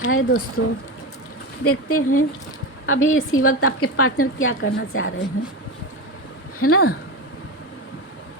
हाय दोस्तों, देखते हैं अभी इसी वक्त आपके पार्टनर क्या करना चाह रहे हैं, है ना।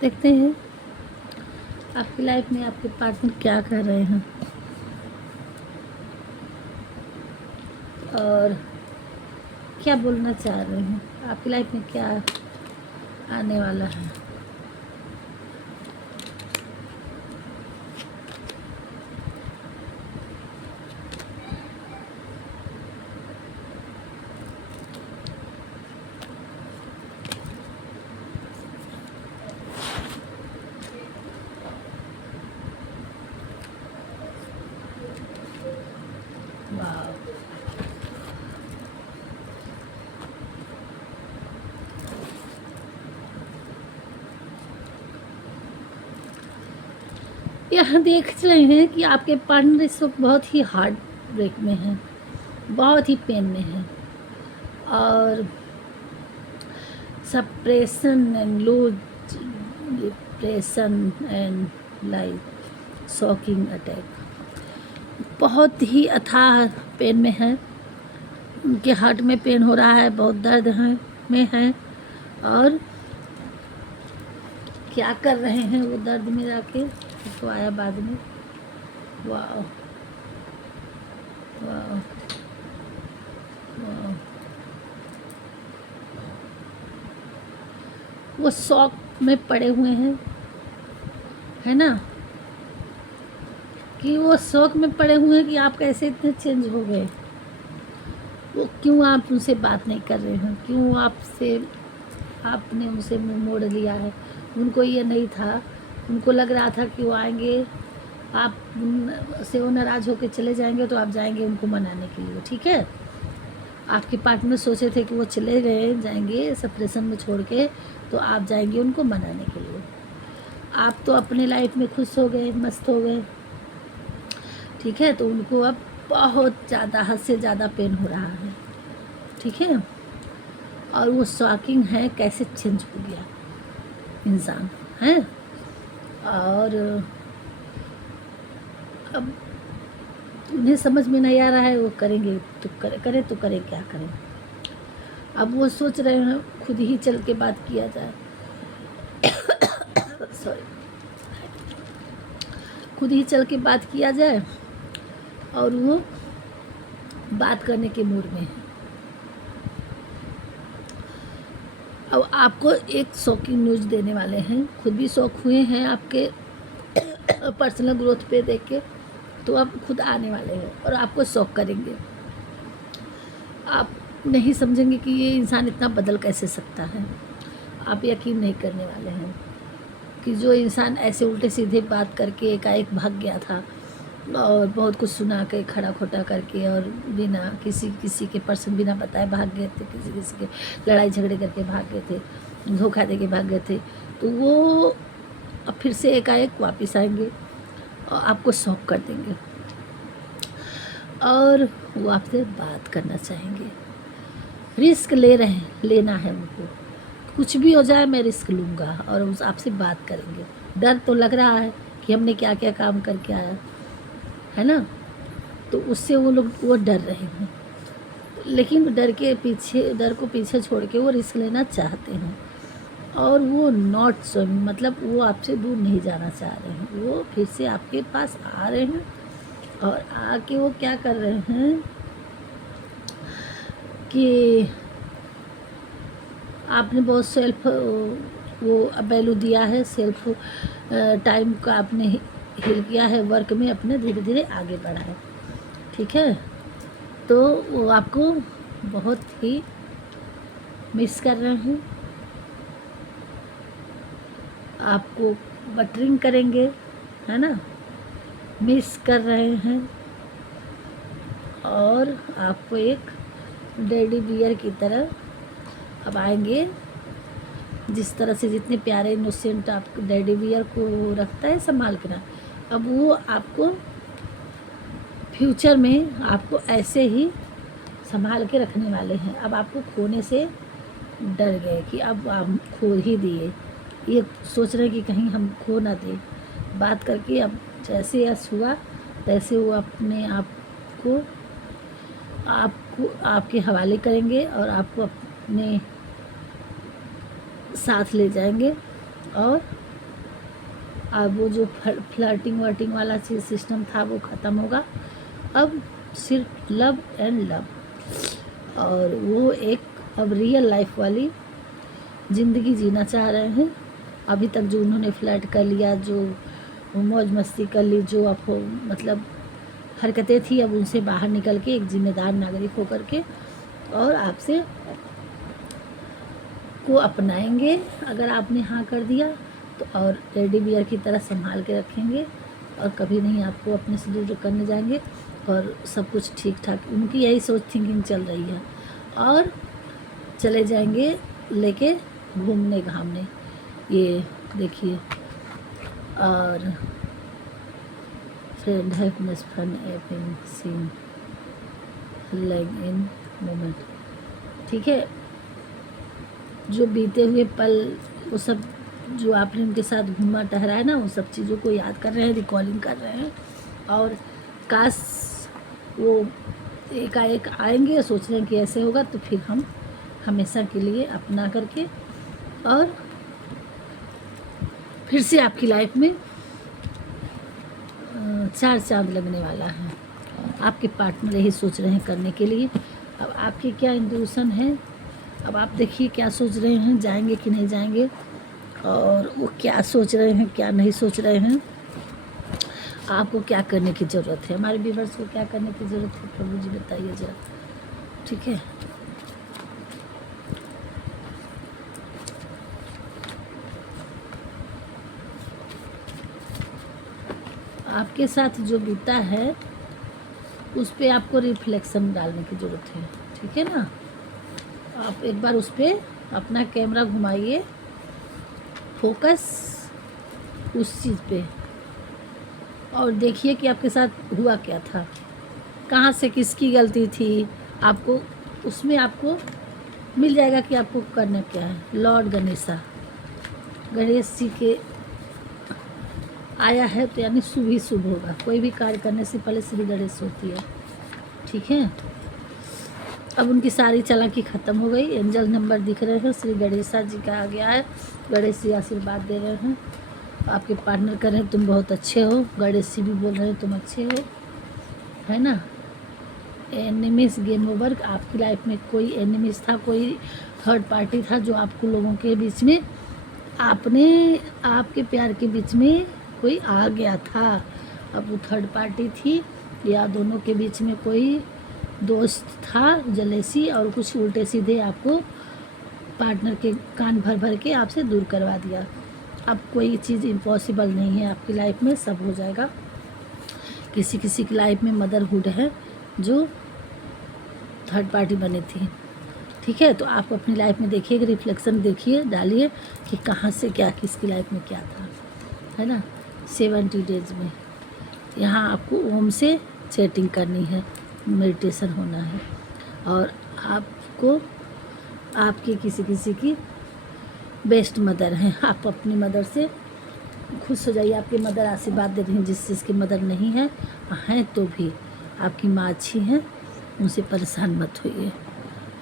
देखते हैं आपकी लाइफ में आपके पार्टनर क्या कर रहे हैं और क्या बोलना चाह रहे हैं, आपकी लाइफ में क्या आने वाला है। वाह, यहाँ देख रहे हैं कि आपके पार्टनर इस वक्त बहुत ही हार्ड ब्रेक में है, बहुत ही पेन में है और suppression and low depression and like shocking attack, बहुत ही अथाह पेन में है। उनके हार्ट में पेन हो रहा है, बहुत दर्द है में है और क्या कर रहे हैं वो दर्द में जाके, उसको आया बाद में। वाह वाह वाह, वो शौक में पड़े हुए हैं, है ना, कि वो शौक में पड़े हुए हैं कि आप कैसे इतने चेंज हो गए। वो क्यों आप उनसे बात नहीं कर रहे हैं, क्यों आपने उनसे मुंह मोड़ लिया है। उनको ये नहीं था, उनको लग रहा था कि वो आएंगे, आप से वो नाराज़ होकर चले जाएंगे तो आप जाएंगे उनको मनाने के लिए, ठीक है। आपके पार्टनर सोचे थे कि वो चले गए जाएंगे सेपरेशन में छोड़ के, तो आप जाएंगे उनको मनाने के लिए। आप तो अपने लाइफ में खुश हो गए, मस्त हो गए, ठीक है। तो उनको अब बहुत ज़्यादा, हद से ज़्यादा पेन हो रहा है, ठीक है। और वो शॉकिंग है कैसे चेंज हो गया इंसान, है। और अब उन्हें समझ में नहीं आ रहा है वो करेंगे तो करें तो करें क्या करें। अब वो सोच रहे हैं खुद ही चल के बात किया जाए सॉरी, खुद ही चल के बात किया जाए और वो बात करने के मूड में है। अब आपको एक शॉकिंग न्यूज़ देने वाले हैं, खुद भी शॉक हुए हैं आपके पर्सनल ग्रोथ पे देख के, तो अब खुद आने वाले हैं और आपको शॉक करेंगे। आप नहीं समझेंगे कि ये इंसान इतना बदल कैसे सकता है। आप यकीन नहीं करने वाले हैं कि जो इंसान ऐसे उल्टे सीधे बात करके एकाएक भाग गया था और बहुत कुछ सुना के खड़ा खोटा करके और बिना किसी के पर्सन बिना बताए भाग गए थे, किसी के लड़ाई झगड़े करके भाग गए थे, धोखा दे के भाग गए थे, तो वो अब फिर से एकाएक वापस आएंगे और आपको शॉक कर देंगे और वो आपसे बात करना चाहेंगे। रिस्क लेना है उनको, कुछ भी हो जाए मैं रिस्क लूँगा और उस आपसे बात करेंगे। डर तो लग रहा है कि हमने क्या क्या काम करके आया, है ना, तो उससे वो डर रहे हैं, लेकिन डर को पीछे छोड़ के वो रिस्क लेना चाहते हैं और वो नॉट स्विमिंग, मतलब वो आपसे दूर नहीं जाना चाह रहे हैं। वो फिर से आपके पास आ रहे हैं और आके वो क्या कर रहे हैं कि आपने बहुत सेल्फ वो वैल्यू दिया है, सेल्फ टाइम का आपने हिल किया है, वर्क में अपने धीरे धीरे आगे बढ़ा है, ठीक है। तो वो आपको बहुत ही मिस कर रहे हैं, आपको बटरिंग करेंगे, है ना, मिस कर रहे हैं और आपको एक डैडी बियर की तरह अब आएंगे। जिस तरह से जितने प्यारे इनोसेंट आप डैडी बियर को रखता है संभाल के ना, अब वो आपको फ्यूचर में आपको ऐसे ही संभाल के रखने वाले हैं। अब आपको खोने से डर गए कि अब हम खो ही दिए, ये सोच रहे कि कहीं हम खो ना दें। बात करके अब जैसे यस हुआ तैसे वो अपने आप को आपको आपके हवाले करेंगे और आपको अपने साथ ले जाएंगे। और अब वो जो फ्लर्टिंग वर्टिंग वाला चीज़ सिस्टम था वो ख़त्म होगा। अब सिर्फ लव एंड लव, और वो एक अब रियल लाइफ वाली ज़िंदगी जीना चाह रहे हैं। अभी तक जो उन्होंने फ्लर्ट कर लिया, जो मौज मस्ती कर ली, जो आपको मतलब हरकतें थी, अब उनसे बाहर निकल के एक जिम्मेदार नागरिक होकर के और आपसे को अपनाएंगे। अगर आपने हाँ कर दिया तो और टेडी बियर की तरह संभाल के रखेंगे और कभी नहीं आपको अपने से दूर करने जाएंगे, और सब कुछ ठीक ठाक उनकी यही सोच थिंकिंग चल रही है। और चले जाएंगे लेके घूमने घामने, ये देखिए। और friend happiness fun happening scene like in moment, ठीक है। जो बीते हुए पल, वो सब जो आपने उनके साथ घूमा टहरा है ना, उन सब चीज़ों को याद कर रहे हैं, रिकॉर्डिंग कर रहे हैं। और काश वो एकाएक आएंगे, सोच रहे हैं कि ऐसे होगा, तो फिर हम हमेशा के लिए अपना करके और फिर से आपकी लाइफ में चार चांद लगने वाला है। आपके पार्टनर यही सोच रहे हैं करने के लिए। अब आपकी क्या इंट्यूशन है, अब आप देखिए क्या सोच रहे हैं, जाएंगे कि नहीं जाएंगे, और वो क्या सोच रहे हैं क्या नहीं सोच रहे हैं। आपको क्या करने की ज़रूरत है, हमारे व्यूअर्स को क्या करने की ज़रूरत है, प्रभु जी बताइए जरा, ठीक है। आपके साथ जो बीता है उस पर आपको रिफ्लेक्शन डालने की ज़रूरत है, ठीक है ना। आप एक बार उस पर अपना कैमरा घुमाइए, फोकस उस चीज़ पे, और देखिए कि आपके साथ हुआ क्या था, कहाँ से किसकी गलती थी। आपको उसमें आपको मिल जाएगा कि आपको करना क्या है। लॉर्ड गणेश जी के आया है तो यानी शुभ ही शुभ होगा। कोई भी कार्य करने से पहले श्री गणेश होती है, ठीक है। अब उनकी सारी चालाकी ख़त्म हो गई। एंजल नंबर दिख रहे हैं, श्री गणेशा जी का आ गया है। गणेश जी आशीर्वाद दे रहे हैं, आपके पार्टनर कर रहे हैं तुम बहुत अच्छे हो। गणेश जी भी बोल रहे हैं तुम अच्छे हो, है ना। एनिमीज गेम ओवर, आपकी लाइफ में कोई एनिमीज था, कोई थर्ड पार्टी था जो आपको लोगों के बीच में आपके प्यार के बीच में कोई आ गया था। अब वो थर्ड पार्टी थी या दोनों के बीच में कोई दोस्त था, जलेसी, और कुछ उल्टे सीधे आपको पार्टनर के कान भर भर के आपसे दूर करवा दिया। अब कोई चीज़ इम्पॉसिबल नहीं है आपकी लाइफ में, सब हो जाएगा। किसी किसी की लाइफ में मदरहुड है जो थर्ड पार्टी बनी थी, ठीक है। तो आप अपनी लाइफ में देखिए, रिफ्लेक्शन देखिए, डालिए कि कहाँ से क्या किसकी लाइफ में क्या था, है ना। 70 डेज में यहाँ आपको ओम से चैटिंग करनी है, मेडिटेशन होना है, और आपको आपकी किसी किसी की बेस्ट मदर हैं। आप अपनी मदर से खुश हो जाइए। आपकी मदर आशीर्वाद दे रही हैं, जिस चीज़ की मदर नहीं है हैं तो भी आपकी माँ अच्छी हैं, उनसे परेशान मत होइए।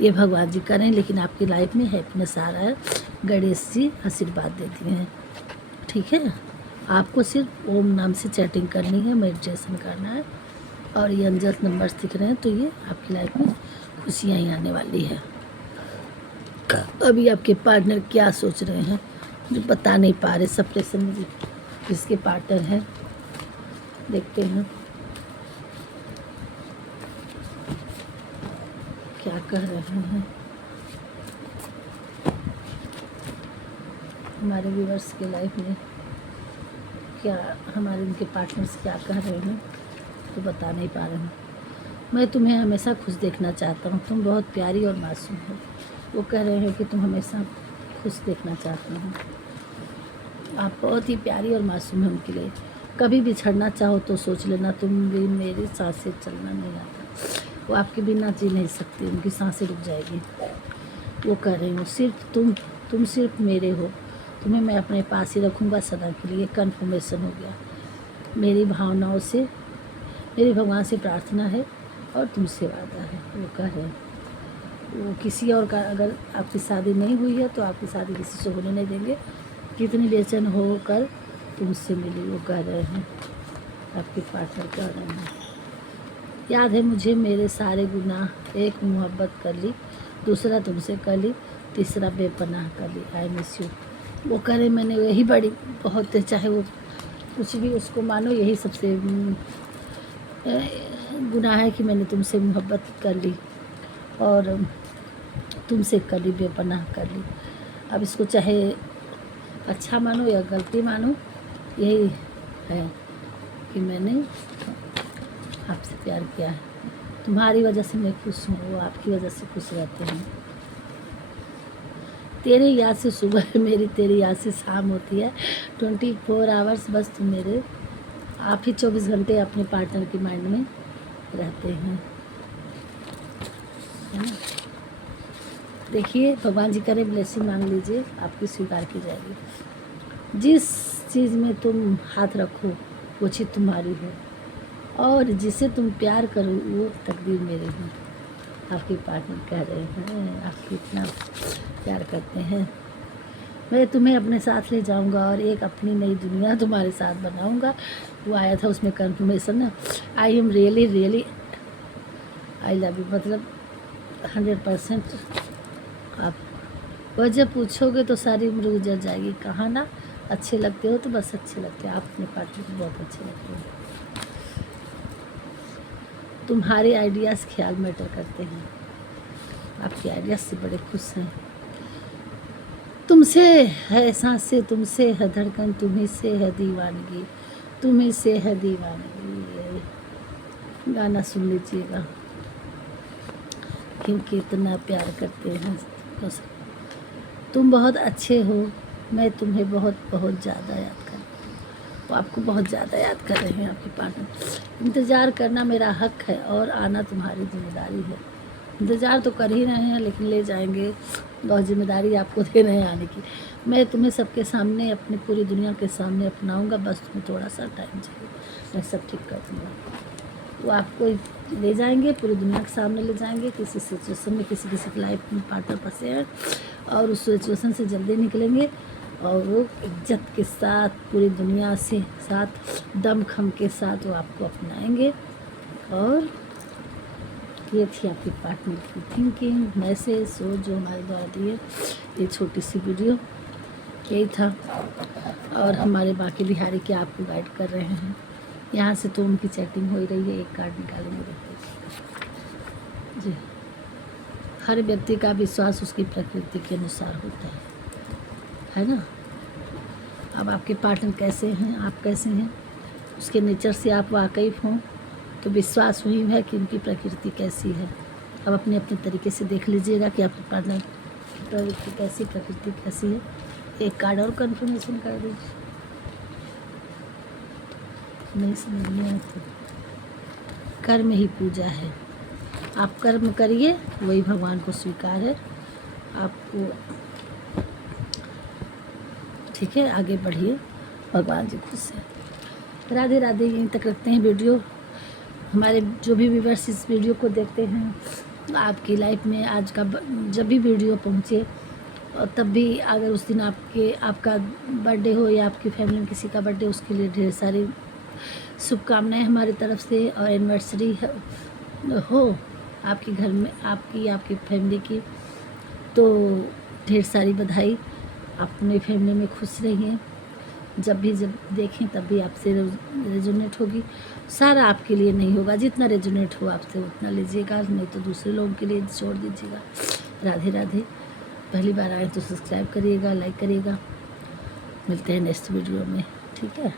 ये भगवान जी करें, लेकिन आपकी लाइफ में हैप्पीनेस आ रहा है। गणेश जी आशीर्वाद देती हैं, ठीक है। आपको सिर्फ ओम नाम से चैटिंग करनी है, मेडिटेशन करना है, और ये एंजल नंबर्स दिख रहे हैं, तो ये आपकी लाइफ में खुशियाँ ही आने वाली है। अभी आपके पार्टनर क्या सोच रहे हैं जो बता नहीं पा रहे, सप्रेशन में जिसके पार्टनर हैं, देखते हैं क्या कह रहे हैं हमारे व्यूअर्स के लाइफ में, क्या हमारे उनके पार्टनर्स क्या कह रहे हैं तो बता नहीं पा रहे हैं। मैं तुम्हें हमेशा खुश देखना चाहता हूँ, तुम बहुत प्यारी और मासूम हो। वो कह रहे हैं कि तुम हमेशा खुश देखना चाहते हो, आप बहुत ही प्यारी और मासूम है उनके लिए। कभी भी छड़ना चाहो तो सोच लेना, तुम भी मेरी सांसें चलना नहीं आता। वो आपके बिना जी नहीं सकती, उनकी सांसें रुक जाएगी। वो कह रही हूँ सिर्फ तुम सिर्फ मेरे हो, तुम्हें मैं अपने पास ही रखूँगा सदा के लिए। कन्फर्मेशन हो गया। मेरी भावनाओं से, मेरी भगवान से प्रार्थना है और तुमसे वादा है, वो कह रहे हैं वो किसी और का, अगर आपकी शादी नहीं हुई है तो आपकी शादी किसी से होने नहीं देंगे। कितनी बेचैन होकर तुमसे मिली, वो कह रहे हैं आपके पार्टनर कह रहे हैं। याद है मुझे मेरे सारे गुनाह, एक मोहब्बत कर ली, दूसरा तुमसे कर ली, तीसरा बेपनाह कर ली, आई मिस यू। वो कह रहे मैंने यही बड़ी बहुत, चाहे वो कुछ भी उसको मानो, यही सबसे गुनाह है कि मैंने तुमसे मोहब्बत कर ली और तुमसे कर ली, बेपनाह कर ली। अब इसको चाहे अच्छा मानो या गलती मानो, यही है कि मैंने आपसे प्यार किया है। तुम्हारी वजह से मैं खुश हूँ, वो आपकी वजह से खुश रहते हैं। तेरी याद से सुबह मेरी, तेरी याद से शाम होती है। 24 आवर्स बस तुम मेरे, आप ही 24 घंटे अपने पार्टनर के माइंड में रहते हैं, है ना। देखिए भगवान जी करे ब्लेसिंग मांग लीजिए, आपकी स्वीकार की जाएगी। जिस चीज़ में तुम हाथ रखो वो चीज़ तुम्हारी है, और जिसे तुम प्यार करो वो तकदीर मेरी है। आपके पार्टनर कह रहे हैं आप कितना प्यार करते हैं। मैं तुम्हें अपने साथ ले जाऊंगा और एक अपनी नई दुनिया तुम्हारे साथ बनाऊंगा। वो आया था उसमें कन्फर्मेशन ना, I am really really I love you, मतलब 100%। आप वह जब पूछोगे तो सारी उम्र गुजर जाएगी। कहाँ ना अच्छे लगते हो तो बस अच्छे लगते हो, आप अपने पार्टनर को बहुत अच्छे लगते हो। तुम्हारे आइडियाज़ ख्याल मैटर करते हैं, आपके आइडियाज़ से बड़े खुश हैं। तुमसे है सांसें, तुमसे है धड़कन, तुम्ही से है दीवानगी, तुम्ही से है दीवानगी। गाना सुन लीजिएगा, क्योंकि इतना प्यार करते हैं। तुम बहुत अच्छे हो, मैं तुम्हें बहुत बहुत ज़्यादा याद कर, वो आपको बहुत ज़्यादा याद कर रहे हैं आपके पार्टनर। इंतज़ार करना मेरा हक है और आना तुम्हारी जिम्मेदारी है। इंतज़ार तो कर ही रहे हैं, लेकिन ले जाएंगे, बहुत जिम्मेदारी आपको दे रहे हैं आने की। मैं तुम्हें सबके सामने, अपनी पूरी दुनिया के सामने अपनाऊंगा, बस तुम्हें थोड़ा सा टाइम चाहिए, मैं सब ठीक कर दूँगा। वो आपको ले जाएंगे, पूरी दुनिया के सामने ले जाएंगे। किसी सिचुएशन में किसी किसी की लाइफ में पार्टनर फंसे हैं और उस सिचुएशन से जल्दी निकलेंगे, और वो इज्जत के साथ पूरी दुनिया से साथ दमखम के साथ वो आपको अपनाएंगे। और ये थी आपके पार्टनर की थिंकिंग, मैसेज, सोच जो हमारे द्वारा दिए। ये छोटी सी वीडियो यही था, और हमारे बाकी बिहारी के आपको गाइड कर रहे हैं। यहाँ से तो उनकी चैटिंग हो ही रही है, एक कार्ड निकालेंगे देखिए जी। हर व्यक्ति का विश्वास उसकी प्रकृति के अनुसार होता है ना। अब आपके पार्टनर कैसे हैं, आप कैसे हैं, उसके नेचर से आप वाकिफ़ हों तो विश्वास हुई है कि उनकी प्रकृति कैसी है। अब अपने अपने तरीके से देख लीजिएगा कि आपके पार्टनर की प्रवृत्ति कैसी, प्रकृति कैसी है। एक कार्ड और कंफर्मेशन कर दीजिए, नहीं समझ में आया तो। कर्म ही पूजा है, आप कर्म करिए, वही भगवान को स्वीकार है आपको, ठीक है। आगे बढ़िए, भगवान जी खुश है। राधे राधे। यहीं तक रखते हैं वीडियो। हमारे जो भी व्यूअर्स इस वीडियो को देखते हैं, आपकी लाइफ में आज का जब भी वीडियो पहुँचे, और तब भी अगर उस दिन आपका बर्थडे हो या आपकी फैमिली में किसी का बर्थडे, उसके लिए ढेर सारी शुभकामनाएं हमारी तरफ से। और एनिवर्सरी हो आपके घर में, आपकी फैमिली की, तो ढेर सारी बधाई। आप अपनी फैमिली में खुश रहिए, जब देखें तब भी आपसे रेजोनेट होगी। सारा आपके लिए नहीं होगा, जितना रेजोनेट हो आपसे उतना लीजिएगा, नहीं तो दूसरे लोगों के लिए छोड़ दीजिएगा। राधे राधे। पहली बार आए तो सब्सक्राइब करिएगा, लाइक करिएगा। मिलते हैं नेक्स्ट वीडियो में, ठीक है।